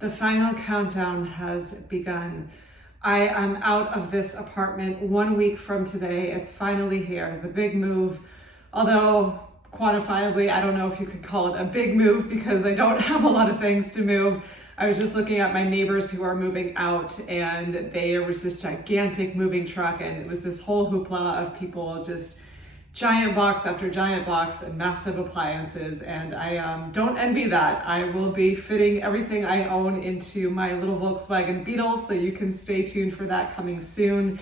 The final countdown has begun. I am out of this apartment 1 week from today. It's finally here, the big move. Although quantifiably, I don't know if you could call it a big move because I don't have a lot of things to move. I was just looking at my neighbors who are moving out, and there was this gigantic moving truck, and it was this whole hoopla of people, just giant box after giant box and massive appliances, and I don't envy that. I will be fitting everything I own into my little Volkswagen Beetle, so you can stay tuned for that coming soon.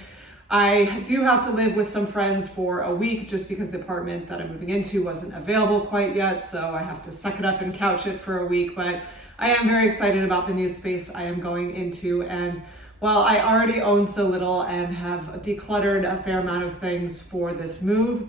I do have to live with some friends for a week just because the apartment that I'm moving into wasn't available quite yet, so I have to suck it up and couch it for a week, but I am very excited about the new space I am going into. And while I already own so little and have decluttered a fair amount of things for this move,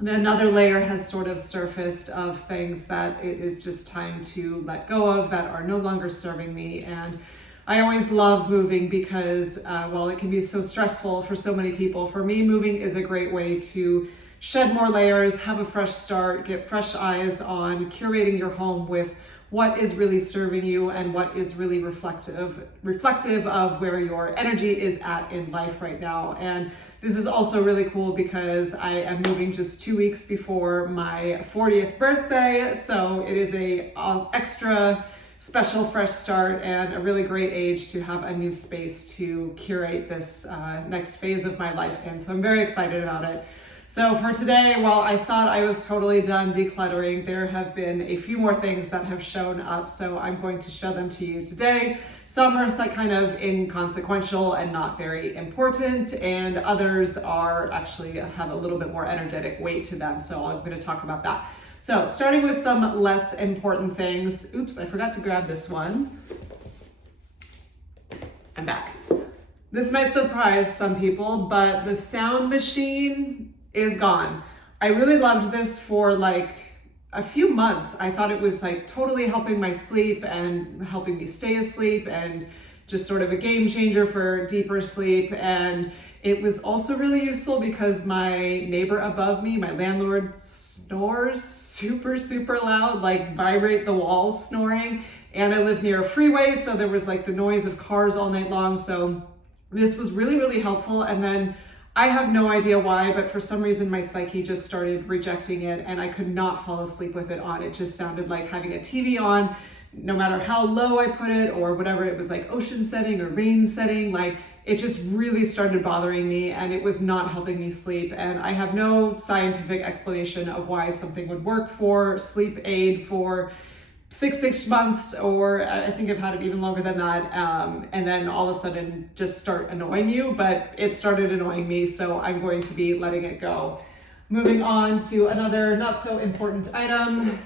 another layer has sort of surfaced of things that it is just time to let go of that are no longer serving me. And I always love moving because while it can be so stressful for so many people, for me, moving is a great way to shed more layers, have a fresh start, get fresh eyes on curating your home with what is really serving you and what is really reflective of where your energy is at in life right now. And this is also really cool because I am moving just 2 weeks before my 40th birthday. So it is a extra special fresh start and a really great age to have a new space to curate this next phase of my life in. So I'm very excited about it. So for today, while I thought I was totally done decluttering, there have been a few more things that have shown up. So I'm going to show them to you today. Some are like kind of inconsequential and not very important, and others are actually have a little bit more energetic weight to them. So I'm going to talk about that. So starting with some less important things. Oops, I forgot to grab this one. I'm back. This might surprise some people, but the sound machine is gone. I really loved this for like a few months. I thought it was like totally helping my sleep and helping me stay asleep and just sort of a game changer for deeper sleep. And it was also really useful because my neighbor above me, my landlord, snores super loud, like vibrate the walls snoring. And I live near a freeway, so there was like the noise of cars all night long. So this was really helpful. And then I have no idea why, but for some reason my psyche just started rejecting it and I could not fall asleep with it on. It just sounded like having a TV on, no matter how low I put it or whatever. It was like ocean setting or rain setting. Like it just really started bothering me and it was not helping me sleep. And I have no scientific explanation of why something would work for sleep aid for six months, or I think I've had it even longer than that, and then all of a sudden just start annoying you, but it started annoying me, so I'm going to be letting it go. Moving on to another not so important item,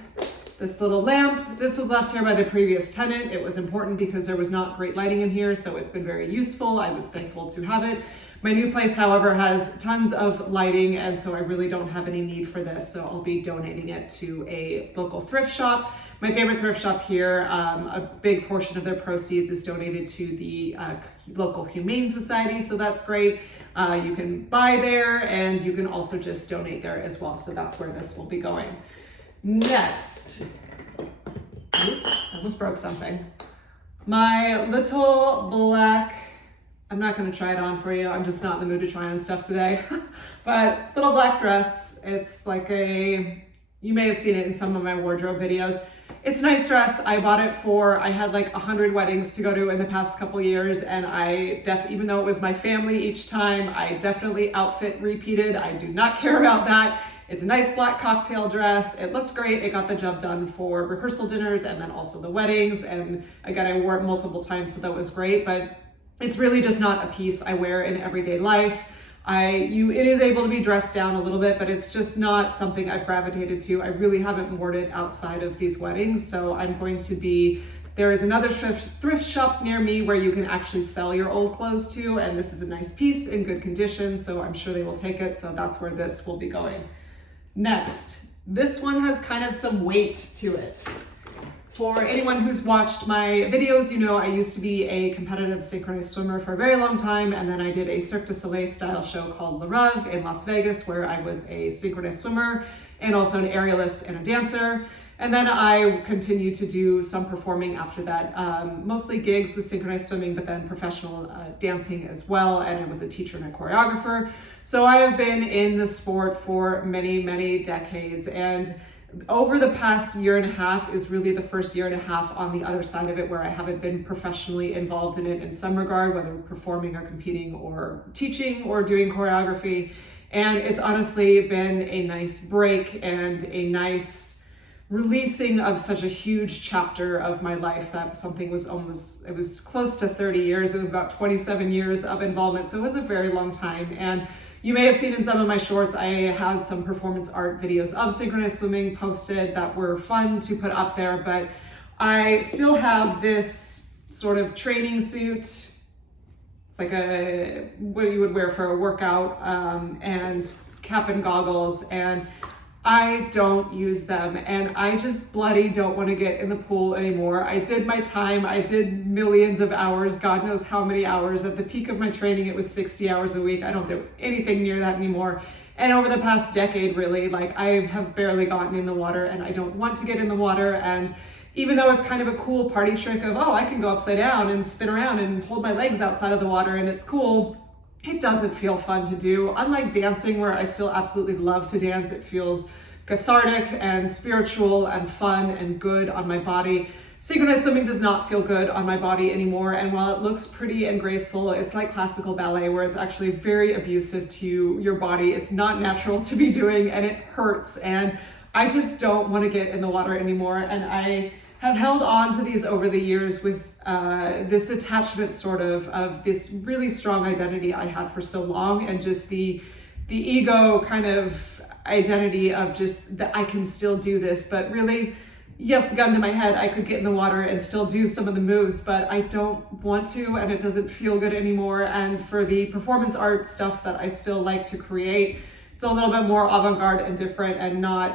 this little lamp. This was left here by the previous tenant. It was important because there was not great lighting in here, so it's been very useful. I was thankful to have it. My new place, however, has tons of lighting, and so I really don't have any need for this, so I'll be donating it to a local thrift shop. My favorite thrift shop here, a big portion of their proceeds is donated to the local Humane Society, so that's great. You can buy there and you can also just donate there as well, so that's where this will be going. Next, oops, I almost broke something. My little black, I'm not gonna try it on for you, I'm just not in the mood to try on stuff today, but little black dress. It's like you may have seen it in some of my wardrobe videos. It's a nice dress. I bought it I had like 100 weddings to go to in the past couple years, and even though it was my family each time, I definitely outfit repeated. I do not care about that. It's a nice black cocktail dress. It looked great. It got the job done for rehearsal dinners and then also the weddings. And again, I wore it multiple times, so that was great, but it's really just not a piece I wear in everyday life. It is able to be dressed down a little bit, but it's just not something I've gravitated to. I really haven't worn it outside of these weddings, so there is another thrift shop near me where you can actually sell your old clothes to, and this is a nice piece in good condition, so I'm sure they will take it, so that's where this will be going. Next, this one has kind of some weight to it. For anyone who's watched my videos, you know I used to be a competitive synchronized swimmer for a very long time, and then I did a Cirque du Soleil style show called Le Rêve in Las Vegas, where I was a synchronized swimmer and also an aerialist and a dancer. And then I continued to do some performing after that, mostly gigs with synchronized swimming, but then professional dancing as well. And I was a teacher and a choreographer. So I have been in the sport for many, many decades. And over the past year and a half is really the first year and a half on the other side of it where I haven't been professionally involved in it in some regard, whether performing or competing or teaching or doing choreography. And it's honestly been a nice break and a nice releasing of such a huge chapter of my life. That something was it was close to 30 years. It was about 27 years of involvement. So it was a very long time. And you may have seen in some of my shorts, I had some performance art videos of synchronized swimming posted that were fun to put up there, but I still have this sort of training suit. It's like what you would wear for a workout, and cap and goggles, and I don't use them, and I just bloody don't want to get in the pool anymore. I did my time. I did millions of hours, God knows how many hours. At the peak of my training, it was 60 hours a week. I don't do anything near that anymore. And over the past decade, really, like I have barely gotten in the water, and I don't want to get in the water. And even though it's kind of a cool party trick of, oh, I can go upside down and spin around and hold my legs outside of the water and it's cool, it doesn't feel fun to do. Unlike dancing, where I still absolutely love to dance, it feels cathartic and spiritual and fun and good on my body. Synchronized swimming does not feel good on my body anymore. And while it looks pretty and graceful, it's like classical ballet where it's actually very abusive to your body. It's not natural to be doing and it hurts. And I just don't want to get in the water anymore. And I have held on to these over the years with this attachment sort of this really strong identity I had for so long, and just the ego kind of identity of just that I can still do this. But really, yes, gun to my head, I could get in the water and still do some of the moves, but I don't want to, and it doesn't feel good anymore. And for the performance art stuff that I still like to create, it's a little bit more avant-garde and different and not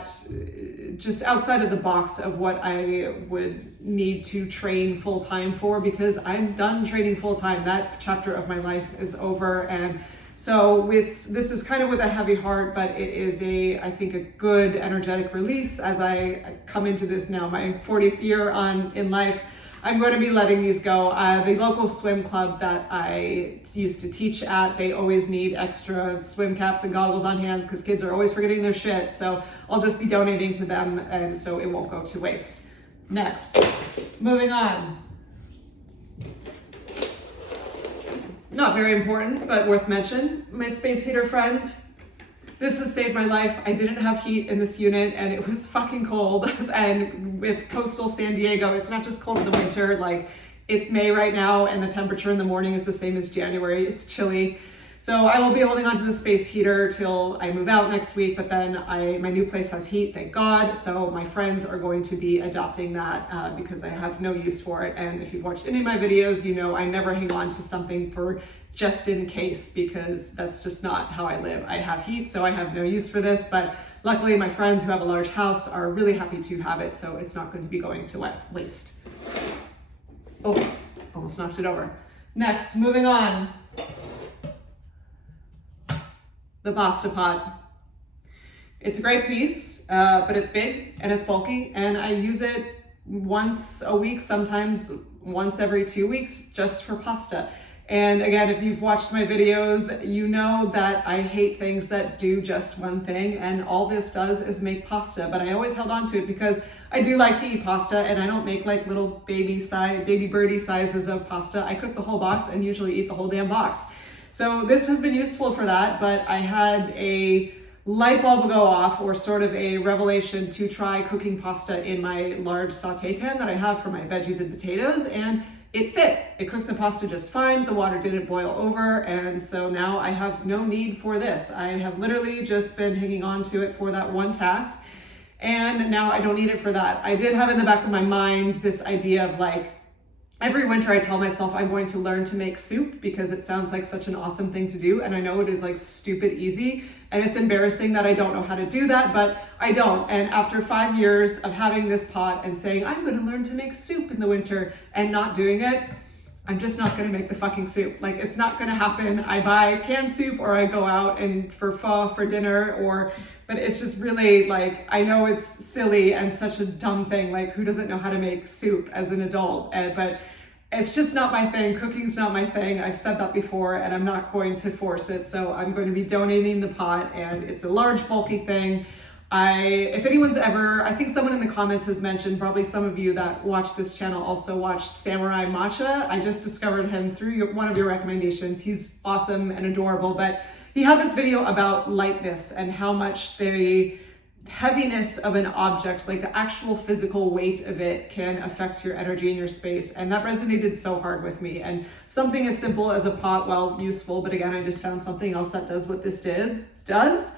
just outside of the box of what I would need to train full-time for, because I'm done training full-time. That chapter of my life is over. And so this is kind of with a heavy heart, but it is I think a good energetic release as I come into this now, my 40th year in life. I'm going to be letting these go. The local swim club that I used to teach at, they always need extra swim caps and goggles on hands because kids are always forgetting their shit. So I'll just be donating to them, and so it won't go to waste. Next, moving on. Not very important, but worth mention. My space heater friend. This has saved my life. I didn't have heat in this unit and it was fucking cold. And with coastal San Diego, it's not just cold in the winter, like it's May right now and the temperature in the morning is the same as January. It's chilly. So I will be holding on to the space heater till I move out next week, but then my new place has heat, thank God. So my friends are going to be adopting that because I have no use for it. And if you've watched any of my videos, you know I never hang on to something for just in case, because that's just not how I live. I have heat, so I have no use for this, but luckily my friends who have a large house are really happy to have it, so it's not going to be going to waste. Oh, almost knocked it over. Next, moving on. The pasta pot. It's a great piece, but it's big and it's bulky, and I use it once a week, sometimes once every 2 weeks, just for pasta. And again, if you've watched my videos, you know that I hate things that do just one thing, and all this does is make pasta. But I always held on to it because I do like to eat pasta, and I don't make like little baby birdie sizes of pasta. I cook the whole box and usually eat the whole damn box. So this has been useful for that, but I had a light bulb go off, or sort of a revelation, to try cooking pasta in my large saute pan that I have for my veggies and potatoes, and it fit. It cooked the pasta just fine. The water didn't boil over, and so now I have no need for this. I have literally just been hanging on to it for that one task, and now I don't need it for that. I did have in the back of my mind this idea of like, every winter I tell myself I'm going to learn to make soup because it sounds like such an awesome thing to do, and I know it is like stupid easy, and it's embarrassing that I don't know how to do that, but I don't. And after 5 years of having this pot and saying I'm going to learn to make soup in the winter and not doing it, I'm just not gonna make the fucking soup. Like, it's not gonna happen. I buy canned soup or I go out and for pho for dinner, but it's just really like, I know it's silly and such a dumb thing. Like, who doesn't know how to make soup as an adult? But it's just not my thing. Cooking's not my thing. I've said that before and I'm not going to force it. So I'm going to be donating the pot, and it's a large bulky thing. If anyone's ever, I think someone in the comments has mentioned, probably some of you that watch this channel also watch Samurai Matcha. I just discovered him through one of your recommendations. He's awesome and adorable, but he had this video about lightness and how much the heaviness of an object, like the actual physical weight of it, can affect your energy and your space. And that resonated so hard with me. And something as simple as a pot, well, useful, but again, I just found something else that does what this does.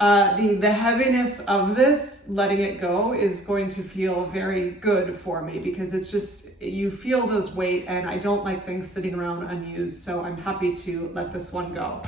The heaviness of this, letting it go, is going to feel very good for me, because it's just, you feel those weight, and I don't like things sitting around unused, so I'm happy to let this one go.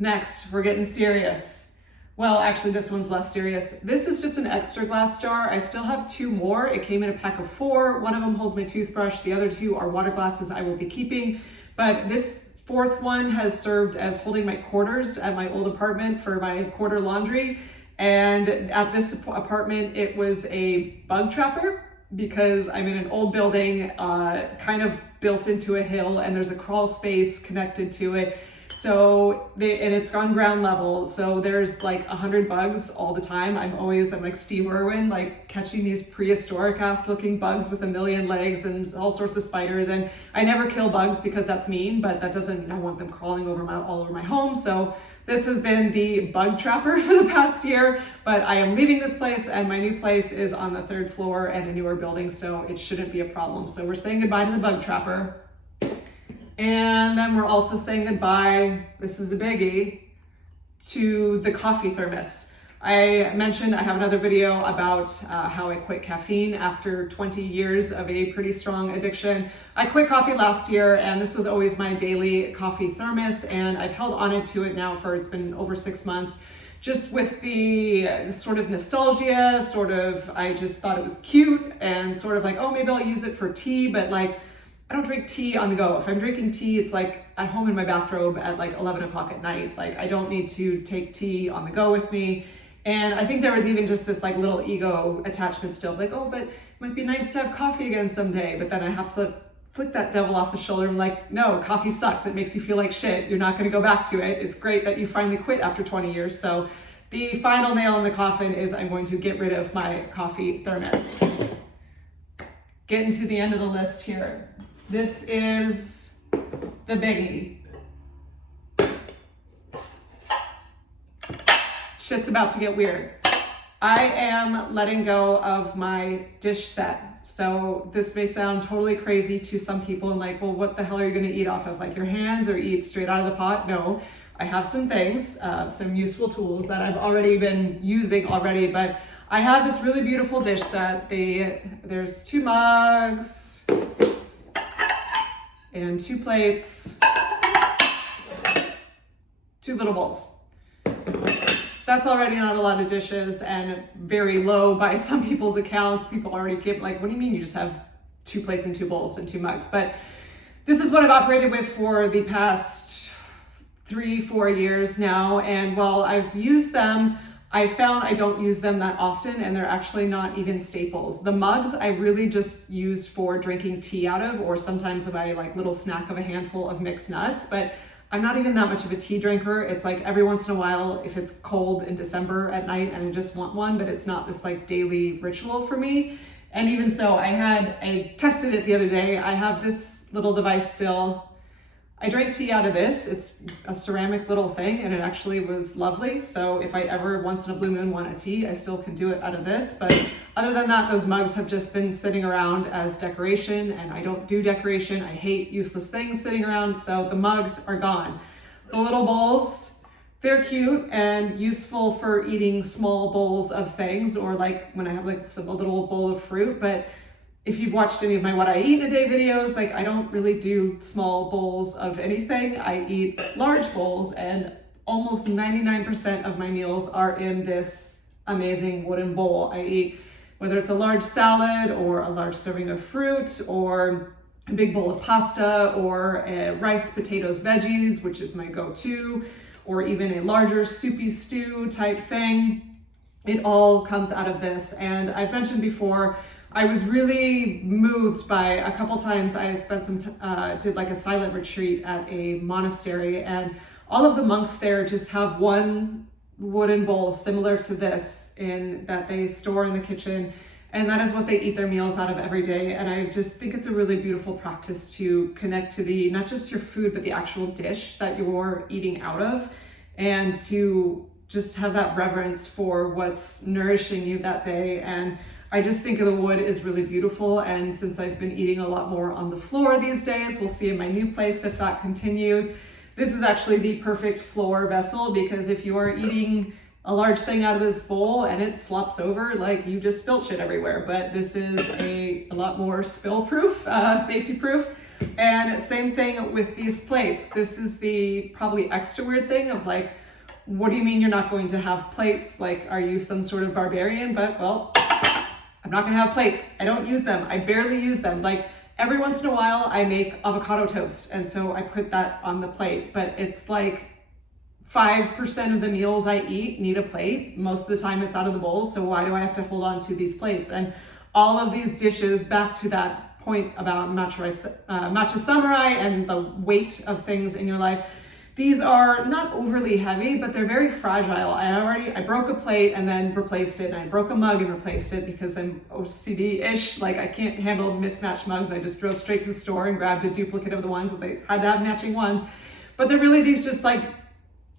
Next, we're getting serious. Well, actually, this one's less serious. This is just an extra glass jar. I still have 2 more. It came in a pack of 4. One of them holds my toothbrush. The other 2 are water glasses I will be keeping, but this 4th one has served as holding my quarters at my old apartment for my quarter laundry. And at this apartment, it was a bug trapper, because I'm in an old building, kind of built into a hill, and there's a crawl space connected to it. So and it's on ground level, so there's like 100 bugs all the time. I'm like Steve Irwin, like catching these prehistoric ass looking bugs with a million legs and all sorts of spiders. And I never kill bugs because that's mean, but that doesn't, I want them crawling all over my home. So this has been the bug trapper for the past year, but I am leaving this place, and my new place is on the 3rd floor and a newer building, so it shouldn't be a problem. So we're saying goodbye to the bug trapper. And then we're also saying goodbye, this is a biggie, to the coffee thermos. I mentioned I have another video about how I quit caffeine after 20 years of a pretty strong addiction. I quit coffee last year, and this was always my daily coffee thermos, and I've held on to it now it's been over 6 months, just with the sort of nostalgia, I just thought it was cute, and sort of like, oh, maybe I'll use it for tea, but like, I don't drink tea on the go. If I'm drinking tea, it's like at home in my bathrobe at like 11 o'clock at night. Like, I don't need to take tea on the go with me. And I think there was even just this like little ego attachment still, like, oh, but it might be nice to have coffee again someday. But then I have to flick that devil off the shoulder. I'm like, no, coffee sucks. It makes you feel like shit. You're not gonna go back to it. It's great that you finally quit after 20 years. So the final nail in the coffin is I'm going to get rid of my coffee thermos. Getting to the end of the list here. This is the biggie. Shit's about to get weird. I am letting go of my dish set. So this may sound totally crazy to some people, and like, well, what the hell are you gonna eat off of? Like your hands, or eat straight out of the pot? No, I have some things, some useful tools that I've already been using already, but I have this really beautiful dish set. There's 2 mugs, and 2 plates, 2 little bowls. That's already not a lot of dishes, and very low by some people's accounts. People already give like, what do you mean you just have 2 plates and 2 bowls and 2 mugs? But this is what I've operated with for the past 3-4 years now. And while I've used them, I found I don't use them that often, and they're actually not even staples. The mugs I really just use for drinking tea out of, or sometimes if I like little snack of a handful of mixed nuts, but I'm not even that much of a tea drinker. It's like every once in a while, if it's cold in December at night and I just want one, but it's not this like daily ritual for me. And even so, I tested it the other day. I have this little device still. I drank tea out of this. It's a ceramic little thing, and it actually was lovely. So if I ever once in a blue moon want a tea, I still can do it out of this. But other than that, those mugs have just been sitting around as decoration, and I don't do decoration. I hate useless things sitting around, so the mugs are gone. The little bowls, they're cute and useful for eating small bowls of things, or like when I have like a little bowl of fruit, but if you've watched any of my What I Eat in a Day videos, like I don't really do small bowls of anything. I eat large bowls, and almost 99% of my meals are in this amazing wooden bowl. I eat, whether it's a large salad or a large serving of fruit, or a big bowl of pasta, or rice, potatoes, veggies, which is my go-to, or even a larger soupy stew type thing. It all comes out of this. And I've mentioned before, I was really moved by a couple times I spent did like a silent retreat at a monastery, and all of the monks there just have one wooden bowl similar to this that they store in the kitchen. And that is what they eat their meals out of every day. And I just think it's a really beautiful practice to connect to not just your food, but the actual dish that you're eating out of, and to just have that reverence for what's nourishing you that day. And I just think of the wood is really beautiful. And since I've been eating a lot more on the floor these days, we'll see in my new place if that continues. This is actually the perfect floor vessel, because if you are eating a large thing out of this bowl and it slops over, like, you just spilt shit everywhere. But this is a lot more spill proof, safety proof. And same thing with these plates. This is the probably extra weird thing of like, what do you mean you're not going to have plates? Like, are you some sort of barbarian? But well, I'm not gonna have plates. I don't use them. I barely use them. Like, every once in a while I make avocado toast, and so I put that on the plate, but it's like 5% of the meals I eat need a plate. Most of the time it's out of the bowl, so why do I have to hold on to these plates? And all of these dishes, back to that point about matcha samurai and the weight of things in your life, these are not overly heavy, but they're very fragile. I broke a plate and then replaced it, and I broke a mug and replaced it because I'm OCD-ish. Like, I can't handle mismatched mugs. I just drove straight to the store and grabbed a duplicate of the one because I had to have matching ones. But they're really these just like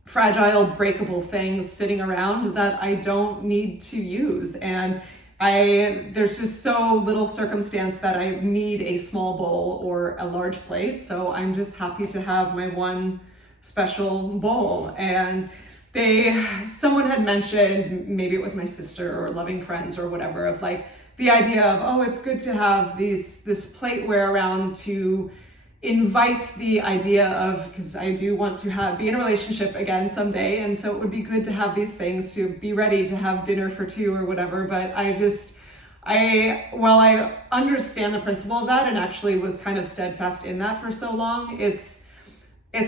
fragile, breakable things sitting around that I don't need to use. And there's just so little circumstance that I need a small bowl or a large plate. So I'm just happy to have my one special bowl. And someone had mentioned, maybe it was my sister or loving friends or whatever, of like the idea of, oh, it's good to have this plateware around to invite the idea of, because I do want to be in a relationship again someday, and so it would be good to have these things to be ready to have dinner for two or whatever. But while I understand the principle of that and actually was kind of steadfast in that for so long, it's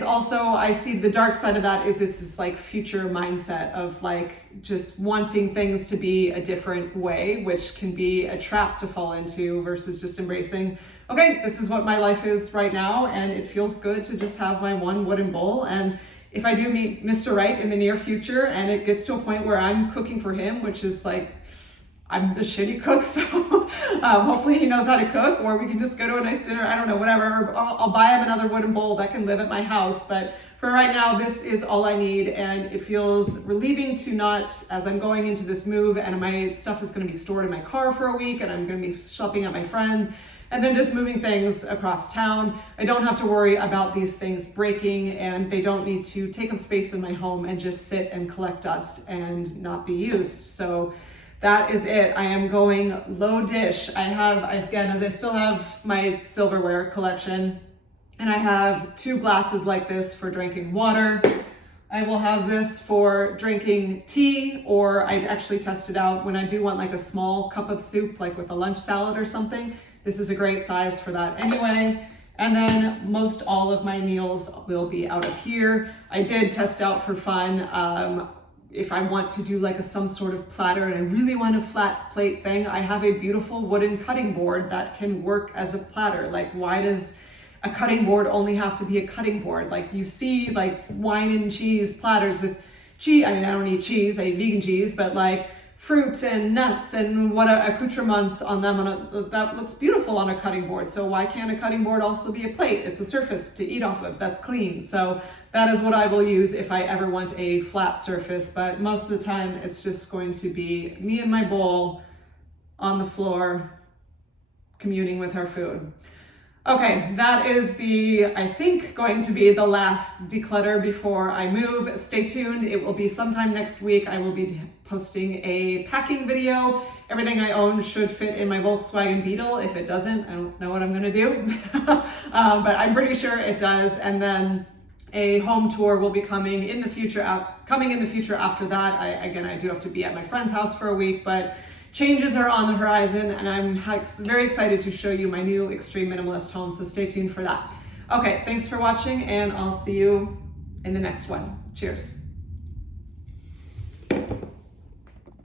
also, I see the dark side of that is it's this like future mindset of like just wanting things to be a different way, which can be a trap to fall into, versus just embracing, okay, this is what my life is right now, and it feels good to just have my one wooden bowl. And if I do meet Mr. Right in the near future and it gets to a point where I'm cooking for him, which is like, I'm a shitty cook, so hopefully he knows how to cook, or we can just go to a nice dinner, I don't know, whatever. I'll buy him another wooden bowl that can live at my house. But for right now, this is all I need, and it feels relieving to not, as I'm going into this move and my stuff is going to be stored in my car for a week and I'm going to be shopping at my friends, and then just moving things across town, I don't have to worry about these things breaking, and they don't need to take up space in my home and just sit and collect dust and not be used. So that is it. I am going low dish. I still have my silverware collection, and I have 2 glasses like this for drinking water. I will have this for drinking tea, or I actually test it out when I do want like a small cup of soup, like with a lunch salad or something. This is a great size for that anyway. And then most all of my meals will be out of here. I did test out for fun. If I want to do like some sort of platter and I really want a flat plate thing, I have a beautiful wooden cutting board that can work as a platter. Like, why does a cutting board only have to be a cutting board? Like, you see like wine and cheese platters with cheese. I mean, I don't eat cheese, I eat vegan cheese, but like fruit and nuts and what accoutrements on them, that looks beautiful on a cutting board. So why can't a cutting board also be a plate? It's a surface to eat off of that's clean. So that is what I will use if I ever want a flat surface, but most of the time it's just going to be me and my bowl on the floor communing with our food. Okay, that is I think going to be the last declutter before I move. Stay tuned. It will be sometime next week. I will be posting a packing video. Everything I own should fit in my Volkswagen Beetle. If it doesn't, I don't know what I'm gonna do, but I'm pretty sure it does. And then a home tour will be coming in the future after that. I do have to be at my friend's house for a week, but changes are on the horizon, and I'm very excited to show you my new extreme minimalist home, so stay tuned for that. Okay, thanks for watching, and I'll see you in the next one. Cheers.